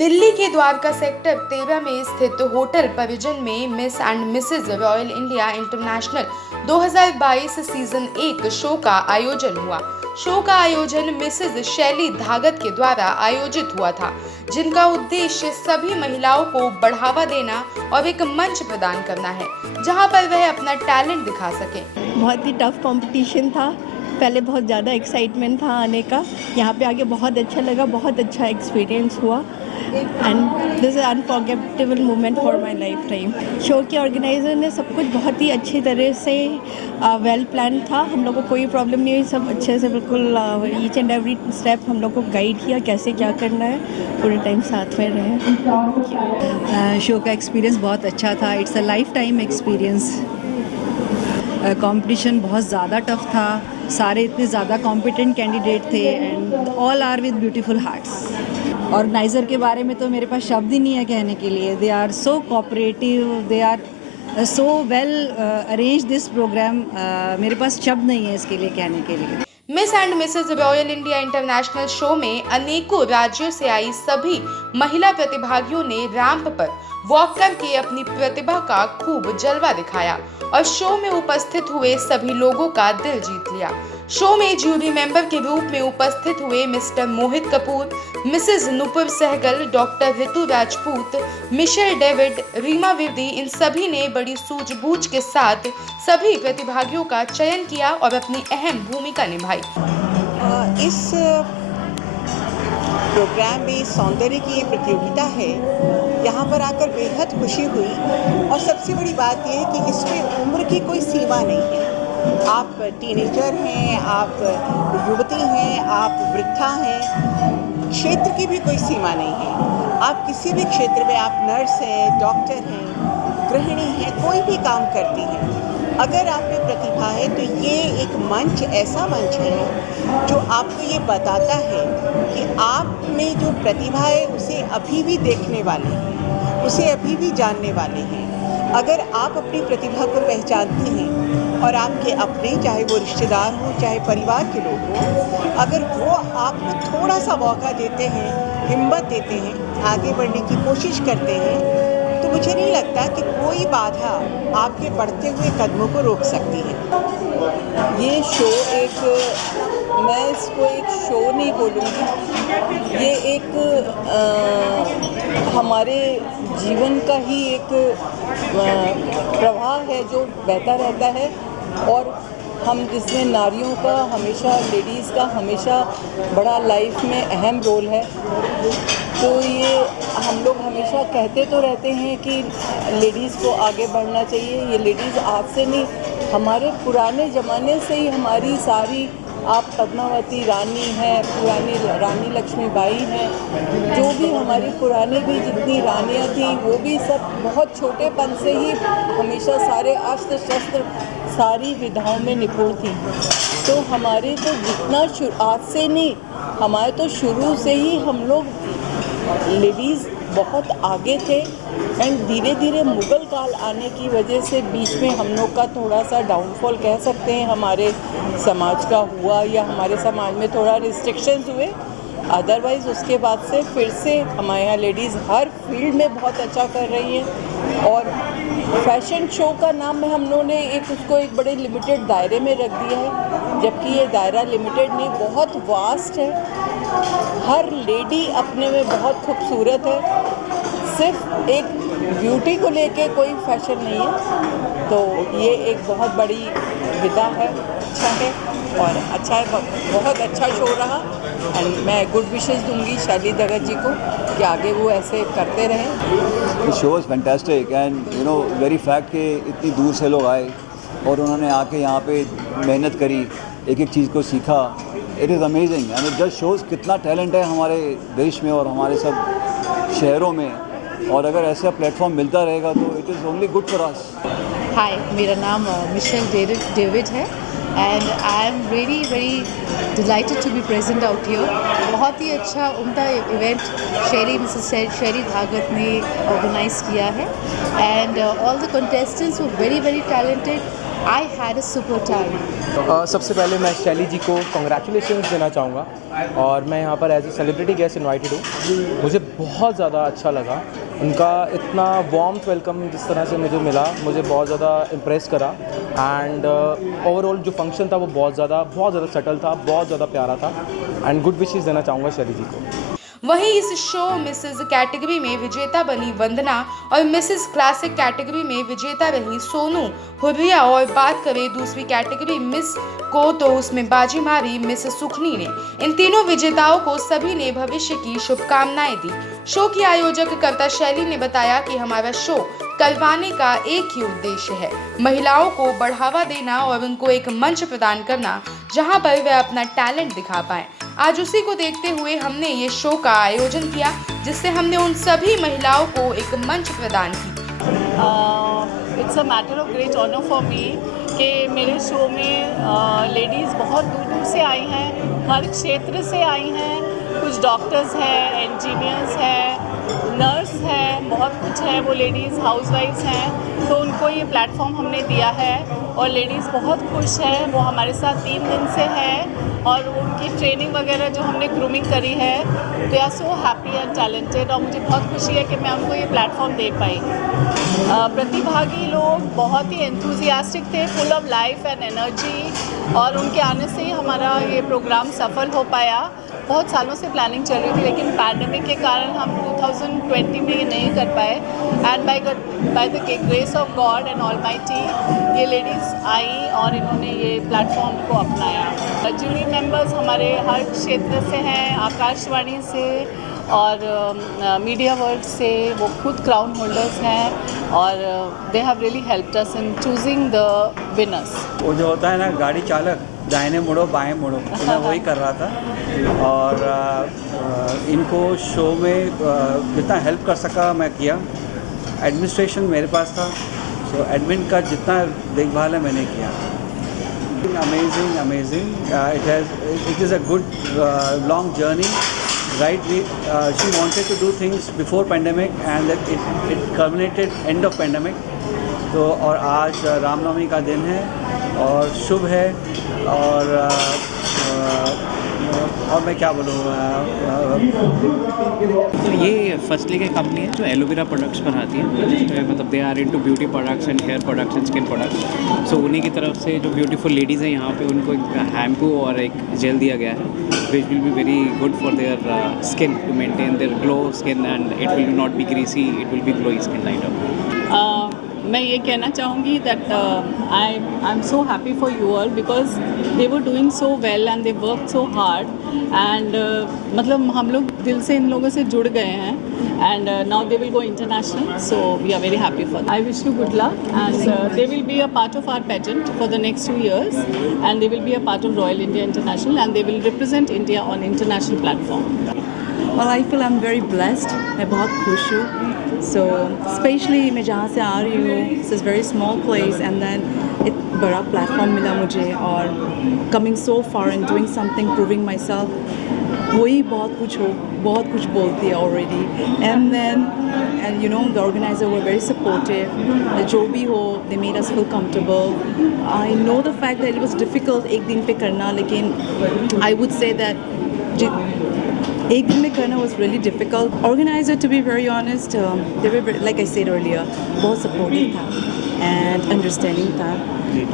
दिल्ली के द्वारका सेक्टर 13 में स्थित होटल परिजन में miss and mrs royal India international 2022 season 1 show का आयोजन हुआ। शो का आयोजन मिसेज शैली धागत के द्वारा आयोजित हुआ था, जिनका उद्देश्य सभी महिलाओं को बढ़ावा देना और एक मंच प्रदान करना है, जहां पर वह अपना टैलेंट दिखा सके। बहुत ही टफ कंपटीशन था। पहले बहुत ज़्यादा एक्साइटमेंट था आने का। यहाँ पे आके बहुत अच्छा लगा, बहुत अच्छा एक्सपीरियंस हुआ and this is unforgettable moment for my life time. Show के ऑर्गेनाइज़र ने सब कुछ बहुत ही अच्छी तरह से वेल प्लान था। हम लोग को कोई प्रॉब्लम नहीं हुई, सब अच्छे से बिल्कुल ईच एंड एवरी स्टेप हम लोग को गाइड किया कैसे क्या करना है, पूरे टाइम साथ में रहे। शो का एक्सपीरियंस बहुत अच्छा था। It's a life time experience. Competition बहुत ज़्यादा टफ था। सारे इतने ज़्यादा कॉम्पिटेंट कैंडिडेट थे and all are with beautiful hearts. Organiser के बारे में तो मेरे पास शब्द ही नहीं है कहने के लिए। They are so cooperative, they are so well arrange this programme. मेरे पास शब्द नहीं है इसके लिए कहने के लिए। Miss and mrs royal India international show में अनेकों राज्यों से आई सभी महिला प्रतिभागियों ने रैंप पर वॉक करके अपनी प्रतिभा का खूब जलवा दिखाया और शो में उपस्थित हुए सभी लोगों का दिल जीत लिया। शो में ज्यूरी मेंबर के रूप में उपस्थित हुए मिस्टर मोहित कपूर, मिसेज नुपुर सहगल, डॉक्टर ऋतु राजपूत, मिशेल डेविड, रीमा विर्दी, इन सभी ने बड़ी सूझबूझ के साथ सभी प्रतिभागियों का चयन किया और अपनी अहम भूमिका निभाई। इस प्रोग्राम में सौंदर्य की ये प्रतियोगिता है, यहाँ पर आकर बेहद खुशी हुई। और सबसे बड़ी बात यह है कि इसमें उम्र की कोई सीमा नहीं है। आप टीनेजर हैं, आप युवती हैं, आप वृद्धा हैं, क्षेत्र की भी कोई सीमा नहीं है। आप किसी भी क्षेत्र में, आप नर्स हैं, डॉक्टर हैं, गृहिणी हैं, कोई भी काम करती हैं, अगर आप में प्रतिभा है तो ये एक मंच, ऐसा मंच है जो आपको ये बताता है कि आप में जो प्रतिभा है उसे अभी भी देखने वाले हैं, उसे अभी भी जानने वाले हैं। अगर आप अपनी प्रतिभा को पहचानते हैं और आपके अपने, चाहे वो रिश्तेदार हों, चाहे परिवार के लोग हों, अगर वो आपको थोड़ा सा मौका देते हैं, हिम्मत देते हैं, आगे बढ़ने की कोशिश करते हैं, तो मुझे नहीं लगता कि कोई बाधा आपके बढ़ते हुए कदमों को रोक सकती है। ये शो मैं इसको एक शो नहीं बोलूँगी, ये एक हमारे जीवन का ही एक प्रवाह है जो बहता रहता है और हम जिसमें नारियों का हमेशा, लेडीज़ का हमेशा बड़ा लाइफ में अहम रोल है। तो ये हम लोग हमेशा कहते तो रहते हैं कि लेडीज़ को आगे बढ़ना चाहिए। ये लेडीज़ आज से नहीं, हमारे पुराने ज़माने से ही हमारी सारी, आप पद्मावती रानी हैं, पुरानी रानी लक्ष्मीबाई हैं, जो भी हमारी पुरानी भी जितनी रानियाँ थीं वो भी सब बहुत छोटेपन से ही हमेशा सारे अस्त्र शस्त्र, सारी विधाओं में निपुण थी। तो हमारे तो जितना आज से नहीं, हमारे तो शुरू से ही हम लोग लेडीज़ बहुत आगे थे एंड धीरे धीरे मुग़ल काल आने की वजह से बीच में हम लोग का थोड़ा सा डाउनफॉल कह सकते हैं हमारे समाज का हुआ, या हमारे समाज में थोड़ा रिस्ट्रिक्शंस हुए। अदरवाइज़ उसके बाद से फिर से हमारे यहाँ लेडीज़ हर फील्ड में बहुत अच्छा कर रही हैं। और फैशन शो का नाम हम लोगों ने उसको एक बड़े लिमिटेड दायरे में रख दिया है, जबकि ये दायरा लिमिटेड नहीं, बहुत वास्ट है। हर लेडी अपने में बहुत खूबसूरत है, सिर्फ एक ब्यूटी को लेके कोई फैशन नहीं है। तो ये एक बहुत बड़ी विदा है, अच्छा है और अच्छा है, बहुत अच्छा शो रहा। एंड मैं गुड विशेस दूंगी शैली धागत जी को कि आगे वो ऐसे करते रहें। The show is fantastic and you know very fact कि इतनी दूर से लोग आए और उन्होंने आके यहाँ पे मेहनत करी, एक एक चीज़ को सीखा। It is amazing and it just shows कितना टैलेंट है हमारे देश में और हमारे सब शहरों में। और अगर ऐसा प्लेटफॉर्म मिलता रहेगा तो it is only good for us. Hi, मेरा नाम मिशेल डेविड है and I am very delighted to be present out here. बहुत ही अच्छा उम्दा इवेंट मिसेस शेरी धागत ने ऑर्गेनाइज किया है and all the contestants were very talented. I had a super time. सबसे पहले मैं शैली जी को कॉन्ग्रेचुलेशंस देना चाहूँगा और मैं यहाँ पर as a celebrity guest invited हूँ। मुझे बहुत ज़्यादा अच्छा लगा। उनका इतना वार्म वेलकम जिस तरह से मुझे मिला, मुझे बहुत ज़्यादा इम्प्रेस करा। एंड ओवरऑल जो फंक्शन था वो बहुत ज़्यादा सटल था, बहुत ज़्यादा प्यारा था। एंड गुड विशेस देना चाहूँगा शेरी जी को। वहीं इस शो मिसेस कैटेगरी में विजेता बनी वंदना और मिसेस क्लासिक कैटेगरी में विजेता रही सोनू हुर्रिया। और बात करें दूसरी कैटेगरी मिस को, तो उसमें बाजी मारी मिस सुखनी ने। इन तीनों विजेताओं को सभी ने भविष्य की शुभकामनाएं दी। शो की आयोजक कर्ता शैली ने बताया कि हमारा शो करवाने का एक ही उद्देश्य है, महिलाओं को बढ़ावा देना और उनको एक मंच प्रदान करना जहां पर वे अपना टैलेंट दिखा पाएं। आज उसी को देखते हुए हमने ये शो का आयोजन किया, जिससे हमने उन सभी महिलाओं को एक मंच प्रदान की। It's a matter of great honour for me कि मेरे शो में लेडीज़ बहुत दूर दूर से आई हैं, हर क्षेत्र से आई हैं। कुछ डॉक्टर्स हैं, इंजीनियर्स हैं, नर्स है, बहुत कुछ है। वो लेडीज़ हाउसवाइफ्स हैं, तो उनको ये प्लेटफॉर्म हमने दिया है और लेडीज़ बहुत खुश है। वो हमारे साथ 3 दिन से है और उनकी ट्रेनिंग वगैरह जो हमने ग्रूमिंग करी है, they are so happy and talented. और मुझे बहुत खुशी है कि मैं उनको ये प्लेटफॉर्म दे पाई। प्रतिभागी लोग बहुत ही एंथुजियास्टिक थे, full of life and energy, और उनके आने से ही हमारा ये प्रोग्राम सफल हो पाया। बहुत सालों से प्लानिंग चल रही थी, लेकिन पैंडेमिक के कारण हम 2020 में ये नहीं कर पाए। And by the grace of God and almighty ये लेडीज़ आई और इन्होंने ये प्लेटफॉर्म को अपनाया। जूरी मेंबर्स हमारे हर क्षेत्र से हैं, आकाशवाणी से और मीडिया वर्ल्ड से। वो खुद क्राउन होल्डर्स हैं और they have really helped us in choosing the winners. वो जो होता है ना, गाड़ी चालक दाहिने मुड़ो बाएं मुड़ो, तो मैं वही कर रहा था। और इनको शो में जितना हेल्प कर सका मैं किया। एडमिनिस्ट्रेशन मेरे पास था, सो एडमिन का जितना देखभाल है मैंने किया। Amazing. It is a good long journey. Right, she wanted to do things before pandemic and it culminated end of pandemic. तो और आज रामनवमी का दिन है और शुभ है और मैं क्या बोलूँ, तो ये फर्स्टली की कंपनी है जो एलोवेरा प्रोडक्ट्स बनाती है, जिसमें मतलब they are into beauty products and hair products and skin products. So उन्हीं की तरफ से जो ब्यूटीफुल लेडीज़ हैं यहाँ पे, उनको एक शैम्पू और एक जेल दिया गया है which will be very good for their skin to maintain their glow skin and it will not be greasy, it will be glowy skin light up. मैं ये कहना चाहूँगी that I am so happy for you all because they were doing so well and they work so hard and मतलब हम लोग दिल से इन लोगों से जुड़ गए हैं and now they will go international, so we are very happy for. I wish you good luck and they will be a part of our pageant for the next 2 years and they will be a part of royal India international and they will represent India on international platform. Well, I feel I'm very blessed. मैं बहुत खुश हूँ. So, especially मैं जहाँ से आ रही हूँ, this is very small place and then एक बड़ा platform मिला मुझे और coming so far and doing something, proving myself, वही बहुत कुछ बोलती है already. And then, and you know, the organizer were very supportive. जो भी हो, they made us feel comfortable. I know the fact that it was difficult एक दिन पे करना, लेकिन I would say that एक दिन में करना was really difficult. Organizer, to be very honest, they were like I said earlier, बहुत supportive था and understanding था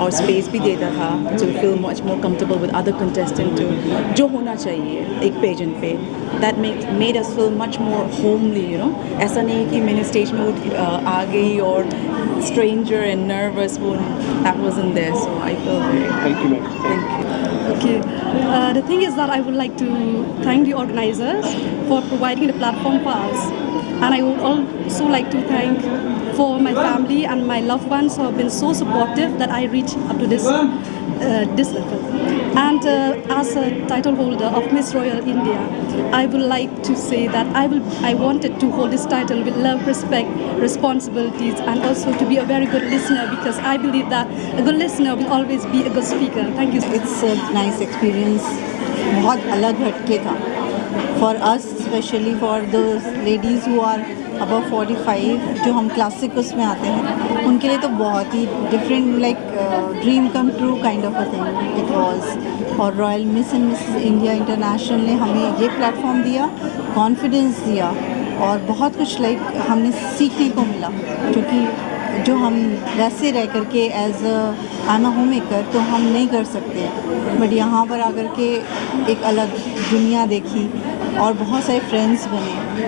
और space भी देता था to feel much more comfortable with other contestants जो होना चाहिए एक pageant पे. That made us feel much more homely, you know. ऐसा नहीं कि मैंने stage में आ गई और stranger and nervous, that wasn't there, so I feel very Thank you, ma'am. Thank you. Okay, the thing is that I would like to thank the organizers for providing the platform for us, and I would also like to thank for my family and my loved ones who have been so supportive that I reached up to this level. And as a title holder of Miss Royal India, I would like to say that I wanted to hold this title with love, respect, responsibilities, and also to be a very good listener, because I believe that a good listener will always be a good speaker. Thank you. It's a nice experience. बहुत अलग हटके था. For us, especially for those ladies who are above 45, जो हम classic उसमें आते हैं, उनके लिए तो बहुत ही different, like dream come true kind of a thing it was. और royal miss and Mrs India international ने हमें ये प्लेटफॉर्म दिया, कॉन्फिडेंस दिया और बहुत कुछ लाइक हमने सीखने को मिला, जो हम वैसे रह कर के as I am a homemaker तो हम नहीं कर सकते, बट यहाँ पर आकर के एक अलग दुनिया देखी और बहुत सारे फ्रेंड्स बने।